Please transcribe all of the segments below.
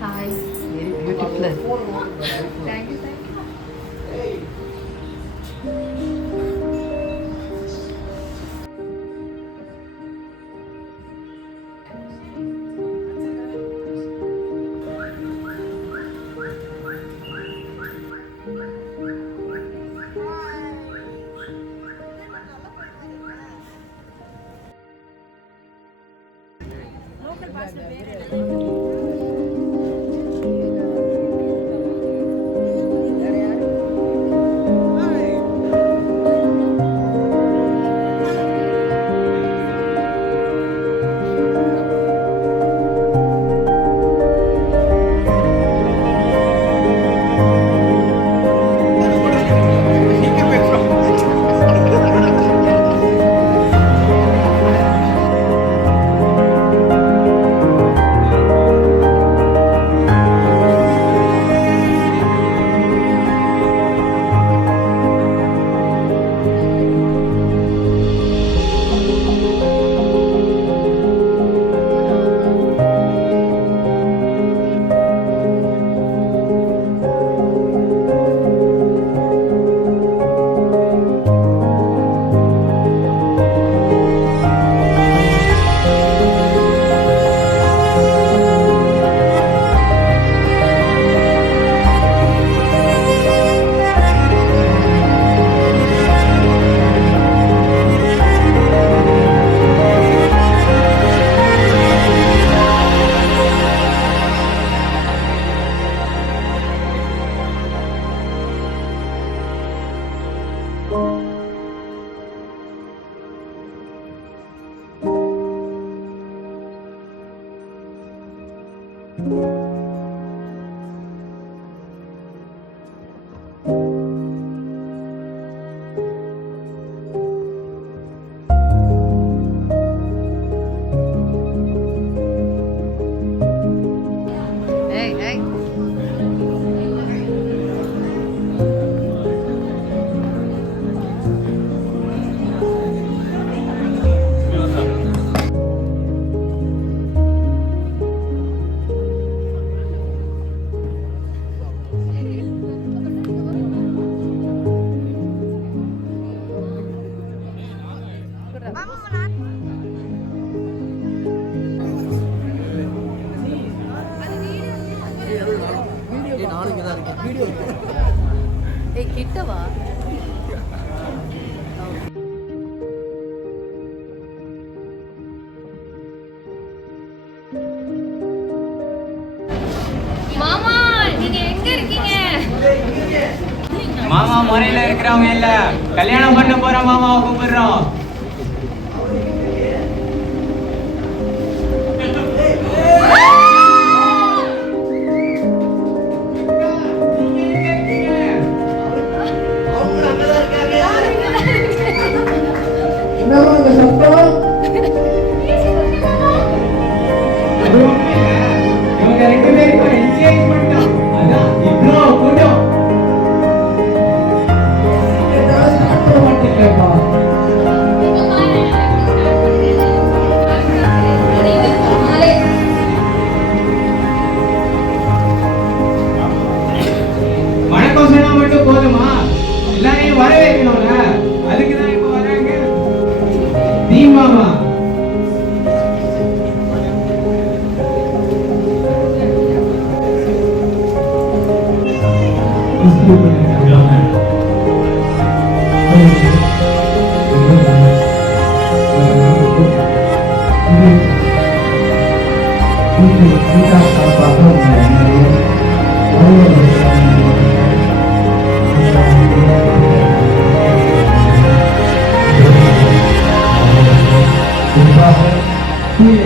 Hi. Very beautiful. Thank you. Local pastor. Hey. Hey, கிட்டவா? மாமா, நீங்க எங்க இருக்கீங்க? மாமா முறையில இருக்கிறவங்க இல்ல, கல்யாணம் பண்ண போற மாமாவை கூப்பிடுறோம். இவங்க ரெண்டு பேரும் என்கேஜ் பண்ணிட்டோம். அதான் இவ்வளோ கூட்டம். வணக்கம் சொன்னா மட்டும் போதுமா? எல்லாரையும் வரவேற்கணும்ல, அதுக்குதான் இப்ப வராங்க. நீ மாமா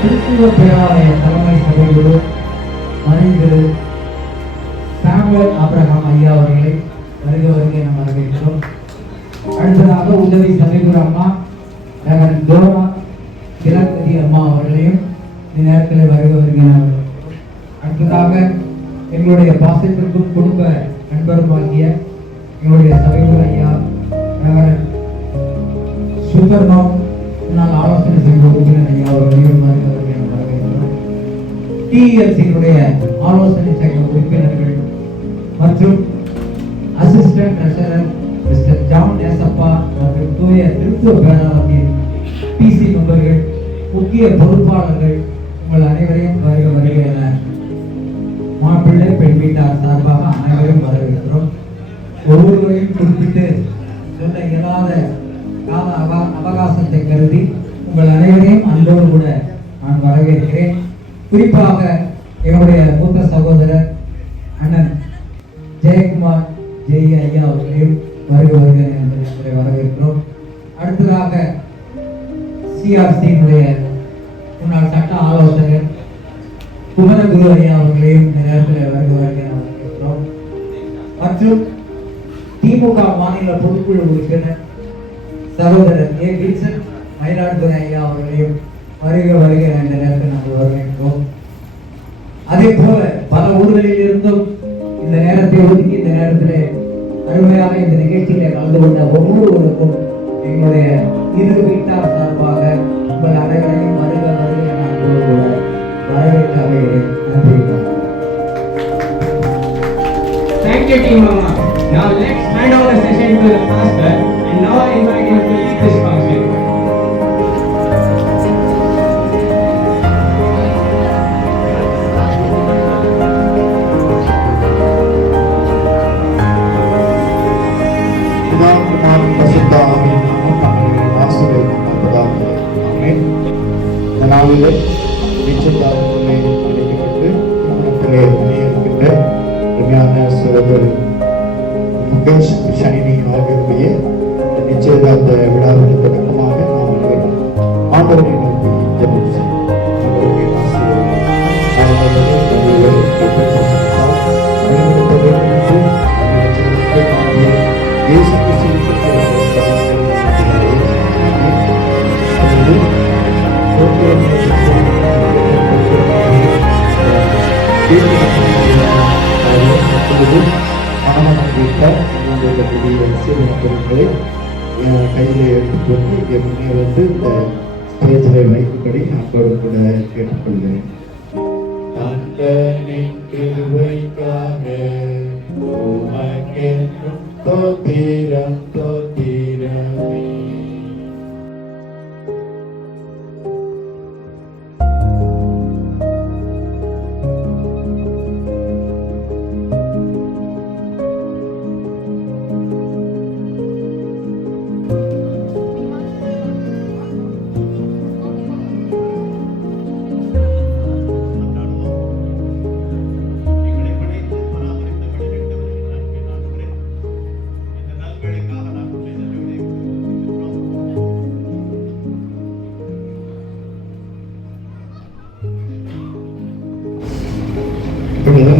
கிறிஸ்துவ பேராலய தலைமை சபையோடு மறைந்து சாமுவேல் ஆபிரகாம் ஐயா அவர்களை வருகை நாம் வரவேற்கிறோம். அடுத்ததாக உதவி சபைக்குரு அம்மா ரெவரண்ட் டோரா திலகதி அம்மா அவர்களையும் இந்த நேரத்தில் வருகை நாம். அடுத்ததாக எங்களுடைய பாசத்திற்கும் குடும்ப நண்பருமாகிய எங்களுடைய சபைக்குரு ஐயா ரெவரண்ட் சூப்பர்மாம் ஆலோசனை செய்த உறுப்பினர் ஐயா அவர்களையும் வருகை நாம் வரவேற்கிறோம். டிஎல்சியினுடைய ஆலோசனை சங்க உறுப்பினர்கள் மற்றும் அசிஸ்டன்ட் ட்ரெஷரர் மிஸ்டர் ஜான் நேசப்பா மற்றும் தூய திருத்துவ பேராளரின் பிசி மெம்பர்கள், முக்கிய பொறுப்பாளர்கள், உங்கள் அனைவரையும் வருக வருக என மாப்பிள்ளை பெண் வீட்டார் சார்பாக அனைவரும் வரவேற்கிறோம். ஒவ்வொருவரையும் குறிப்பிட்டு சொல்ல இயலாத கால அவகாசத்தை கருதி உங்கள் அனைவரையும் அன்போடு கூட நான் வரவேற்கிறேன். குறிப்பாக என்னுடைய மூத்த சகோதரர் அண்ணன் ஜெயக்குமார் ஐயா அவர்களையும் வருக வருக என்பதை வரவேற்கிறோம். அடுத்ததாக சிஆர்சியினுடைய முன்னாள் சட்ட ஆலோசகர் குமரகுரு ஐயா அவர்களையும் இந்த நேரத்தில் வருக வருக வரவேற்கிறோம். மற்றும் திமுக மாநில பொதுக்குழு உறுப்பினர் சகோதரர் ஏ வில்சன் மயிலாடுதுறை ஐயா அவர்களையும் வருக வருக இந்த நேரத்தில் நாங்கள் வரவேற்கிறோம். அதே போல பல ஊர்களில் இருந்தும் இந்த நேரத்தை ஒதுக்கி இந்த நேரத்தில் அருமையாக இந்த நிகழ்ச்சியில கலந்து கொண்ட ஒவ்வொருவருக்கும் எங்களுடைய இரு வீட்டார் சார்பாக உங்கள் அனைவரையும் வருக வருக நாங்கள் கூட வரவேற்கிறேன். நன்றி. Thank you, team Mama. Now let's hand over the session to the pastor, and now I invite him to lead this function. நாளிலே நிச்சயதார்த்தத்திலே அழைக்கப்பட்டு திருமணத்திலே இணையிருக்கின்ற அருமையான சகோதரர் முகேஷ் ஷனினி அவர்களுடைய நிச்சயதார்த்த விழாவுக்கு தொடக்கமாக நாம் அனைவரும் ஆண்டவரை நோக்கி ஜெபம் செய்வோம். கையிலே எடுத்துக்கொண்டு இங்கே முன்னே வந்து இந்த ஸ்டேஜில் வைக்கும்படி நான் கூட கேட்டுக்கொள்கிறேன். தோத்திரம் தோத்திரமே.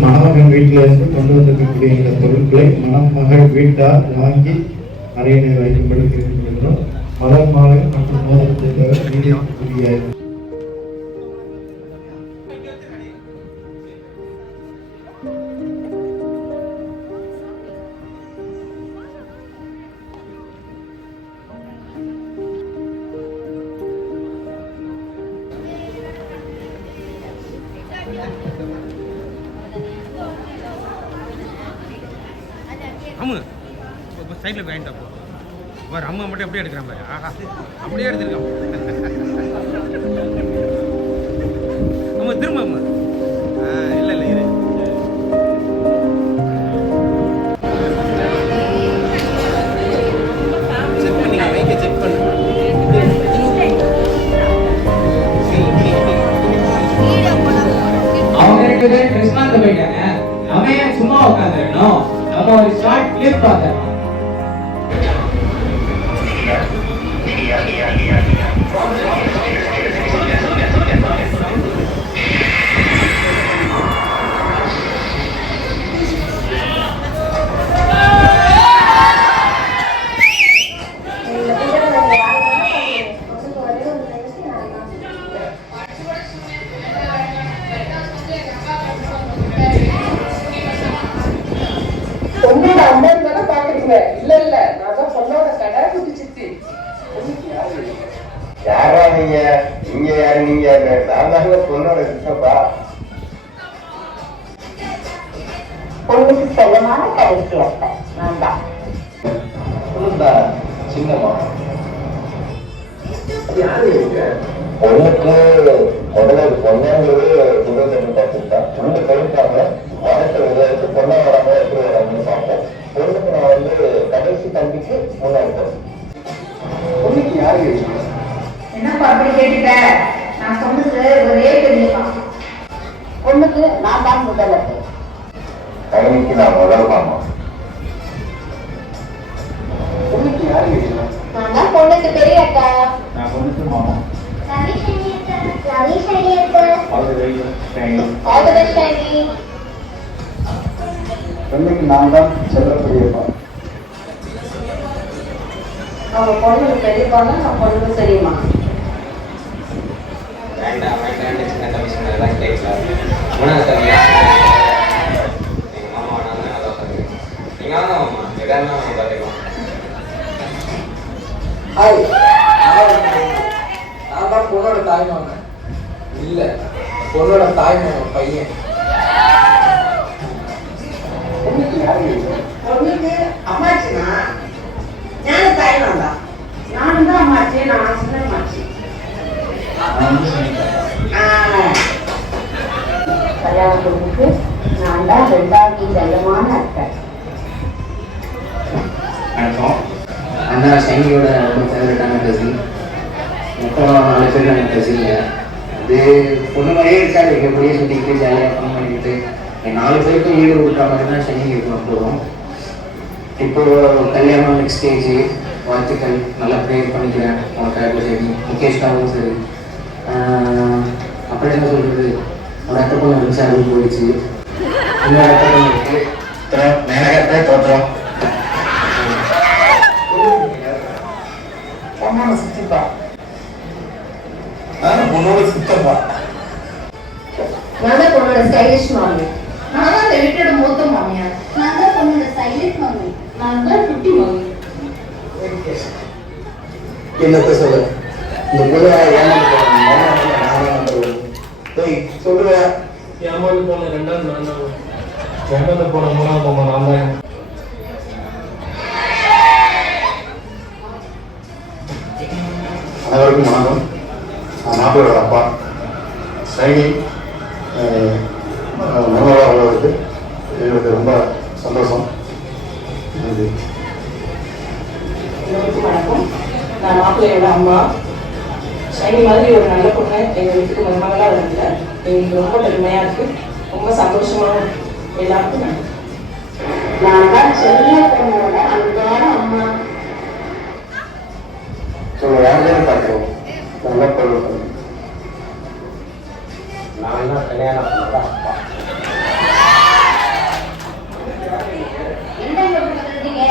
மணமகன் வீட்டில இருந்து கொண்டு வந்திருக்கக்கூடிய இந்த பொருட்களை மணமகள் வீட்டார் வாங்கி அறையினை வைக்கும்படி கேட்டுக்கொள்கிறோம். மலர் மாலை மற்றும் மோதிரத்தை தவிர அம்மு இப்போ சைடில் வாங்கிட்டா போ வேறு அம்மா மட்டும் அப்படியே எடுக்கிறான் பாரு. ஆஹா அப்படியே எடுத்துருக்கான் அம்மா திரும்ப அம்மா. இல்லை இல்லை இது செக் பண்ணி வைக்க செக் பண்ணு. அவங்க 2 பேரும் கிறிஸ்துமஸ் போயிட்டாங்க. அவன் சும்மா உட்காந்துருக்கணும். அப்போ ஒரு ஷார்ட் கிளிப் பார்த்தேன். யாரா நீங்க? நீங்க யாரு? நீங்க நான் தாங்க பொண்ணோட சித்தப்பா. பொண்ணுக்கு செல்லமான கடைசி அத்தை நான் தான். சின்னம்மா பொண்ணுக்கு முதல்ல பொண்ணாங்கிறது இருபத்தெட்டு பார்த்துட்டா ரெண்டு கழிப்பாங்க வளர்த்து விளையாட்டு பொண்ணா வராம எப்படி வராங்கன்னு பார்ப்போம். பொண்ணுக்கு நான் வந்து கடைசி தம்பிக்கு முன்னாடி பொண்ணுக்கு யாரு இருக்கு? என்னப்பா அப்படி கேட்டுட்ட? நான் சொன்னது ஒரே தெரியுமா? பொண்ணுக்கு நான் தான் முதல்ல. கணினிக்கு நான் முதல் மாமா. பொண்ணுக்கு யாரு இருக்கு? நான் தான் பொண்ணுக்கு பெரிய அக்கா. நான் பொண்ணுக்கு மாமா. பொண்ணுக்கு நான் தான் செல்லக்கூடியப்பா. அவங்க பொண்ணுக்கு பெரியப்பாங்க, நான் பொண்ணுக்கு தெரியுமா? வேண்டாம் வேண்டாம் சின்ன தம்பி சொன்னதெல்லாம் கேட்கல. மூணாவது தம்பி எங்கள் மாமா வேணாம்னு அதான் சொல்லுங்க. நீங்கள் வாங்க மாமா, எதாக இருந்தால் நம்ம பார்த்துக்கலாம். நான் தான் பொண்ணோட தாய்மாமன் இல்ல, பொண்ணோட தாய்மாமன் பையன். பொண்ணுக்கு யாரு இருக்கு? பொண்ணுக்கு அம்மாச்சினா நானும் தாய்மான் தான். நானும் தான் அம்மாச்சி, நான் சின்ன அம்மாச்சி. கல்யாண பொண்ணுக்கு நான் தான் ரெண்டாவது செல்லமான அக்கா. வணக்கம். அண்ணா சைனியோட ரொம்ப ஃபேவரட்டான கசின். மொத்தம் 4 பேர் எனக்கு கசிங்க. அது பொண்ணு மாதிரியே இருக்காது, எப்படியே சுற்றிக்கிட்டு ஜாலியாக ஃபன் பண்ணிக்கிட்டு 4 பேருக்கும் ஈடு கொடுக்குற மாதிரி தான் சைனிங் இருக்கணும் போதும். இப்போ கல்யாணம் நெக்ஸ்ட் ஸ்டேஜ், வாழ்த்துக்கள். நல்லா ப்ரேயர் பண்ணிக்கிறேன் உனக்காகவும் சரி, முகேஷ்காகவும் சரி. அப்புறம் என்ன சொல்கிறது, ஒரு அத்தை பொண்ணு இருந்துச்சு, அது போயிடுச்சு. இன்னொரு அத்தை பொண்ணு இருக்குது, மேலகத்தை தோற்றம். பொண்ணோட சித்திப்பா. பொண்ணோட சித்தப்பா. நான் தான் பொண்ணோட ஸ்டைலிஷ் மாமி. நான் தான் இந்த வீட்டோட மூத்த மாமியார். நான் தான் பொண்ணோட ஸ்டைலிஷ் மாமி. நான் தான் குட்டி மாமி. என்னத்த சொல்ல, இந்த பொண்ணு ஏமாந்து சொல்லுவேன். ஏமாந்து போன 2வது நான் தான். ஏமாந்து போன 3வது மாமா நான் தான். அனைவருக்கும் வணக்கம். மாப்பிள்ளையோட அப்பா சைனி மனோரா உள்ளவருக்கு எங்களுக்கு ரொம்ப சந்தோஷம். நன்றி. எல்லோருக்கும் வணக்கம். நான் மாப்பிள்ளையோட அம்மா. சைனி மாதிரி ஒரு நல்ல பொண்ணு எங்கள் வீட்டுக்கு மருமகளாக வரல, எங்களுக்கு ரொம்ப பெருமையாக இருக்குது, ரொம்ப சந்தோஷமாக எல்லாருக்கும் நன்றி. நான் தான் செல்ல பொண்ணோட அன்பான அம்மா. யாரையும் பார்க்குறோம் நல்லா பருவம். நான் தான் கல்யாணம் பண்ணதா அப்பா. என்னங்க இப்படி சொல்றீங்க?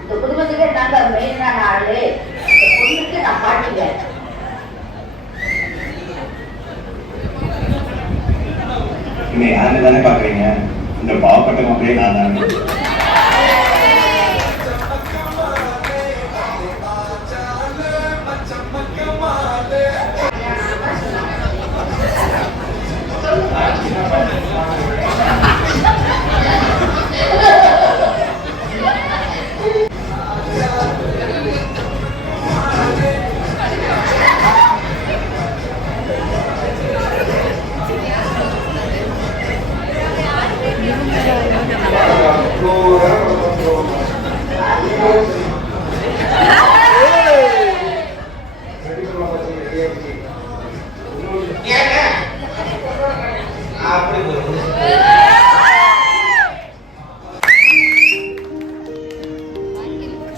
இந்த குடும்பத்துக்கே நாங்க மெயினான ஆளு. இந்த பொண்ணுக்கு நான் பாட்டுங்க. நீங்கள் யாருன்னு தானே பார்க்குறீங்க, இந்த பாவப்பட்ட மாப்பிள்ளையே நான் தானே.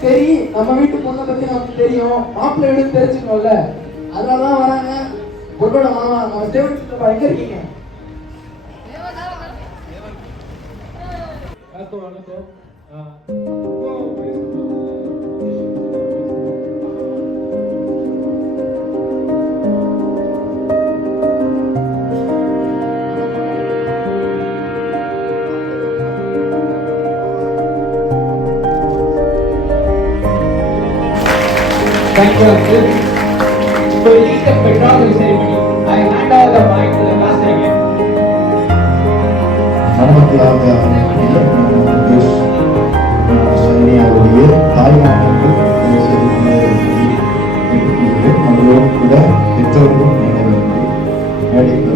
சரி, நம்ம வீட்டு பொண்ணை பத்தி நமக்கு தெரியும், மாப்பிள்ளை வீடு தெரிஞ்சுக்கணும்ல, அதனாலதான் வராங்க. பொண்ணோட மாமா நம்ம தேவன் எங்க இருக்கீங்க? வணக்கம் வணக்கம். Thank you, Uncle. To lead the betrothal ceremony, I hand over the mic to the pastor again. நடனக்கலாக Saini அவருடைய தாய்மாமனுக்கு அவரோடு கூட பெற்றோருக்கும் மேடைக்கு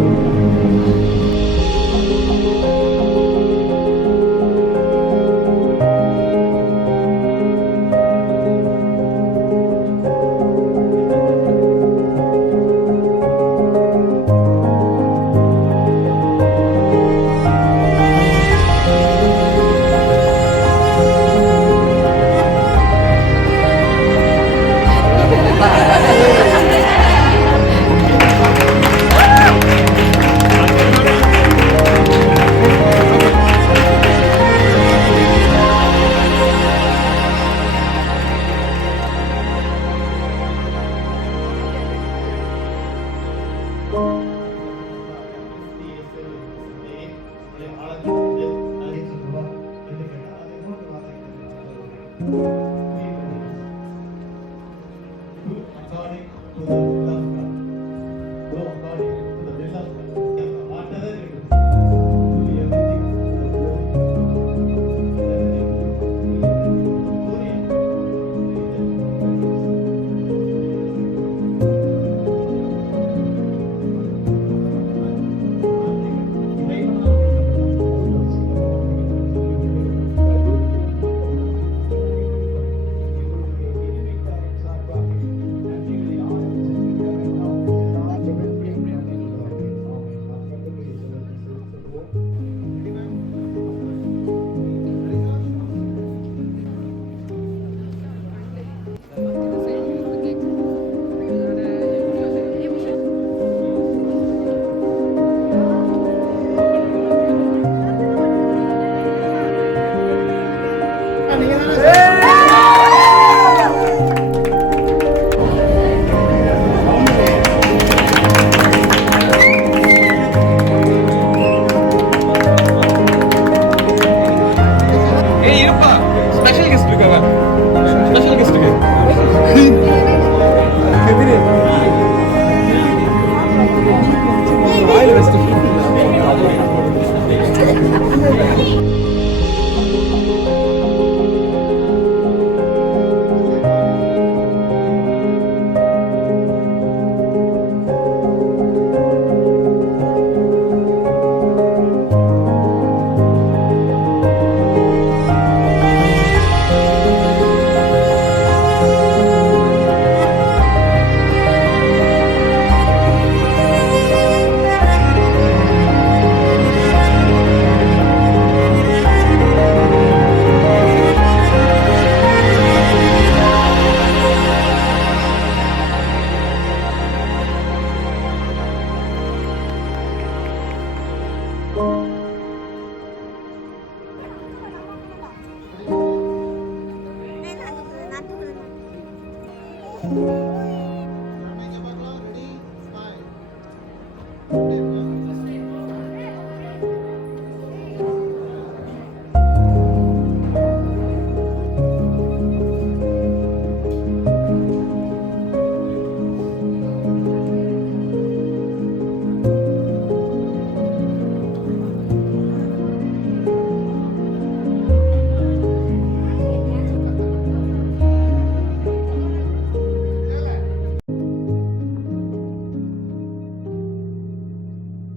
Thank you.